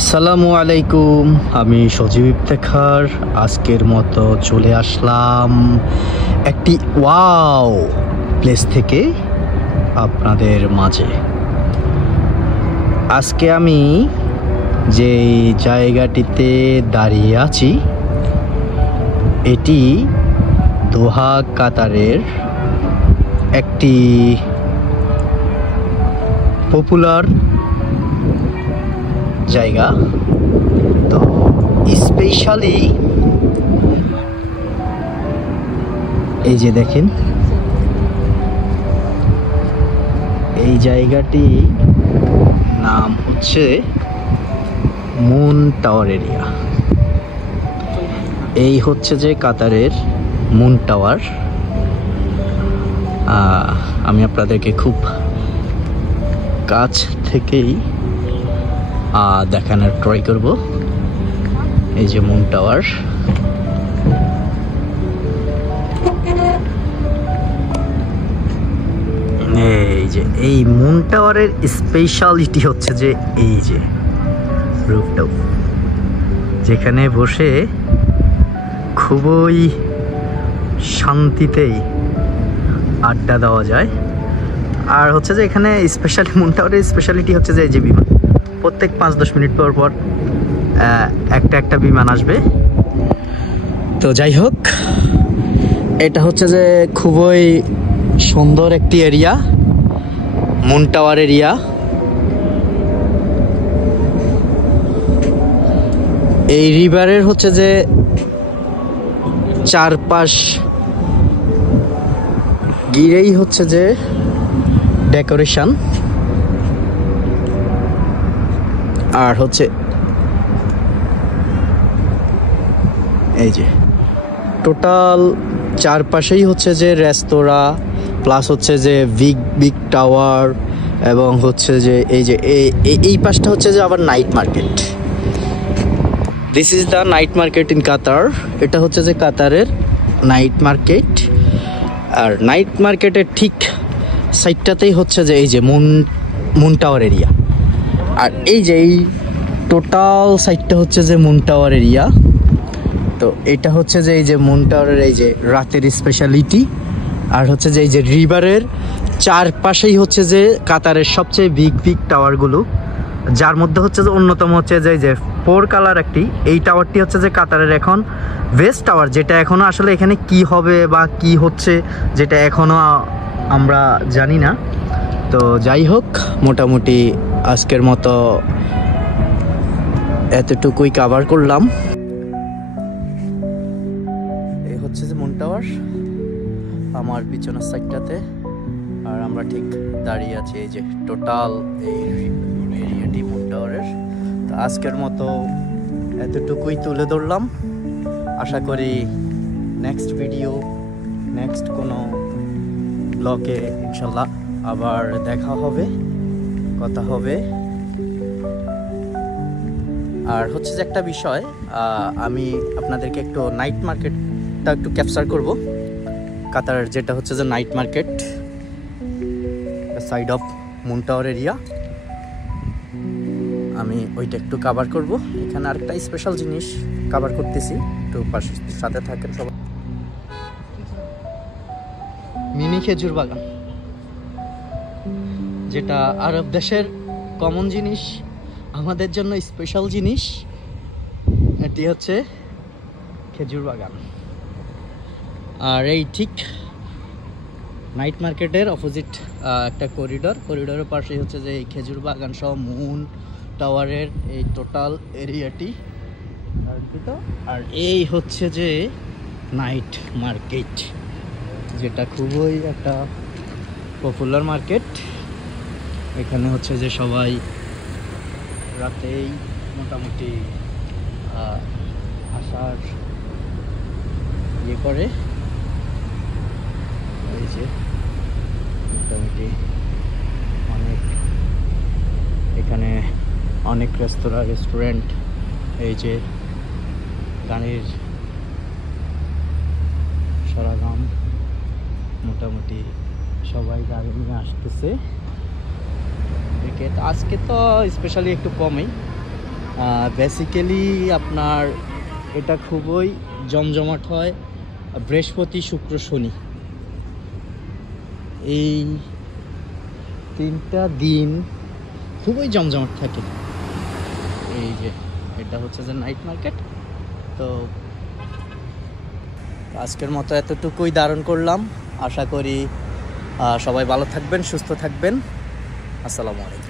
আসসালামু আলাইকুম, আমি সজীব ইফতেখার। আজকের মতো চলে আসলাম একটি ওয়াও প্লেস থেকে আপনাদের মাঝে। আজকে আমি যেই জায়গাটিতে দাঁড়িয়ে আছি এটি দোহা কাতারের একটি পপুলার জায়গা। তো স্পেশালি এই যে দেখেন, এই জায়গাটি নাম হচ্ছে মুন টাওয়ার এরিয়া। এই হচ্ছে যে কাতারের মুন টাওয়ার। আমি আপনাদেরকে খুব কাছ থেকেই দেখানোর ট্রাই করব। এই যে মুন টাওয়ার, এই মুন টাওয়ারের স্পেশালিটি হচ্ছে যে এই যে রুফটপ, যেখানে বসে খুবই শান্তিতেই আড্ডা দেওয়া যায়। আর হচ্ছে যে এখানে স্পেশালি মুন টাওয়ারের স্পেশালিটি হচ্ছে যে এই যে বিমান, প্রত্যেক 5-10 মিনিট পর পর একটা বিমান আসবে। তো যাই হোক, এটা হচ্ছে যে খুবই সুন্দর একটি এরিয়া, মুন টাওয়ার এরিয়া। এই রিভারের হচ্ছে যে চারপাশ ঘিরেই হচ্ছে যে ডেকোরেশন, আর হচ্ছে এই যে টোটাল চারপাশেই হচ্ছে যে রেস্তোরাঁ, প্লাস হচ্ছে যে বিগ টাওয়ার, এবং হচ্ছে যে এই পাশটা হচ্ছে যে আবার night market. This is the night market in কাতার। এটা হচ্ছে যে কাতারের নাইট মার্কেট। আর নাইট মার্কেটের ঠিক সাইডটাতেই হচ্ছে যে এই যে মুন টাওয়ার এরিয়া। আর এই যে এই টোটাল সাইডটা হচ্ছে যে মুন টাওয়ার এরিয়া। তো এটা হচ্ছে যে এই যে মুন টাওয়ারের এই যে রাতের স্পেশালিটি। আর হচ্ছে যে এই যে রিভারের চারপাশেই হচ্ছে যে কাতারের সবচেয়ে বিগ টাওয়ারগুলো, যার মধ্যে হচ্ছে যে অন্যতম হচ্ছে যে 4 কালার একটি এই টাওয়ারটি হচ্ছে যে কাতারের এখন বেস্ট টাওয়ার, যেটা এখনও আসলে এখানে কি হবে বা কি হচ্ছে যেটা এখনও আমরা জানি না। তো যাই হোক, মোটামুটি আজকের মতো এতটুকুই কভার করলাম। এই হচ্ছে যে মুন টাওয়ার আমার পিছনের সাইডটাতে, আর আমরা ঠিক দাঁড়িয়ে আছি এই যে টোটাল এই এরিয়াটি মুন টাওয়ারের। তো আজকের মতো এতটুকুই তুলে ধরলাম। আশা করি নেক্সট ভিডিও, নেক্সট কোনো ব্লগে ইনশাল্লাহ আবার দেখা হবে, কথা হবে। আর হচ্ছে যে একটা বিষয়, আমি আপনাদেরকে একটু নাইট মার্কেটটা একটু ক্যাপচার করব। কাতারের যেটা হচ্ছে যে night market, side of moon tower area, আমি ওইটা একটু কভার করব। এখানে আরেকটা স্পেশাল জিনিস কভার করতেছি, একটু সাথে থাকেন সবাই। মিনি খেজুর বাগান, যেটা আরব দেশের কমন জিনিস, আমাদের জন্য স্পেশাল জিনিস। এটি হচ্ছে খেজুর বাগান। আর এই ঠিক নাইট মার্কেটের অপোজিট একটা করিডোরের পাশেই হচ্ছে যে এই খেজুর বাগান সহ মুন টাওয়ারের এই টোটাল এরিয়াটি। আর এই হচ্ছে যে নাইট মার্কেট, যেটা খুবই একটা পপুলার মার্কেট। এখানে হচ্ছে যে সবাই রাতেই মোটামুটি আসার ইয়ে করে। এই যে মোটামুটি এখানে অনেক রেস্টুরেন্ট, এই যে গানের সরঞ্জাম, মোটামুটি সবাই গাড়ি নিয়ে আসতেছে। ক্রিকেট আজকে তো স্পেশালি একটু কমই, বেসিক্যালি আপনার এটা খুবই জমজমাট হয় বৃহস্পতি, শুক্র, শনি, এই 3টা দিন খুবই জমজমাট থাকে। এই যে এটা হচ্ছে যে নাইট মার্কেট। তো আজকের মতো এতটুকুই ধারণ করলাম। আশা করি সবাই ভালো থাকবেন, সুস্থ থাকবেন। আসসালামু আলাইকুম।